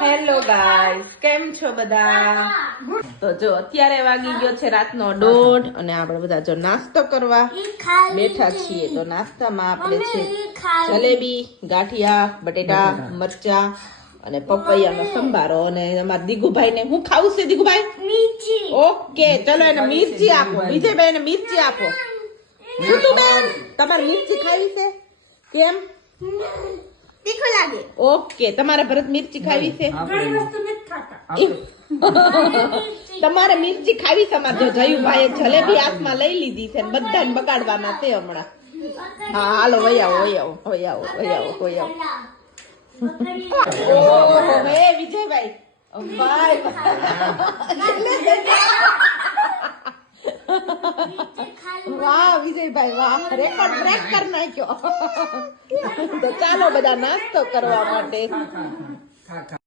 Hello guys, કેમ છો બધા? તો જો અત્યારે વાગી ગયો છે રાતનો 1:30 અને આપણે બધા જો નાસ્તો કરવા બેઠા છીએ. તો નાસ્તામાં આપણે છે જલેબી, ગાંઠિયા, બટેટા, મરચા અને પપૈયાનો સંભારો. અને અમારા દીગુભાઈ ને હું ખાવું છે દીગુભાઈ? મિર્ચી. ઓકે, ચલો એને મિર્ચી આપો. વિજયભાઈ ને મિર્ચી આપો. બેન તમારે મિર્ચી ખાવી છે? કેમ? તીખું લાગે. ઓકે, તમારે ભરત મિર્ચી ખાવી છે? તમારે મિર્ચી ખાવી છે? અમારે જો જયુભાઈ જલેબી હાથમાં લઈ લીધી છે, બધાને બગાડવાના છે હમણાં. હા હાલો, વહી આવો. ઓહો હે વિજયભાઈ, વાહ વિજયભાઈ વાહ, રેકોર્ડ બ્રેક કરી નાખ્યો. તો ચાલો બધા નાસ્તો કરવા માટે.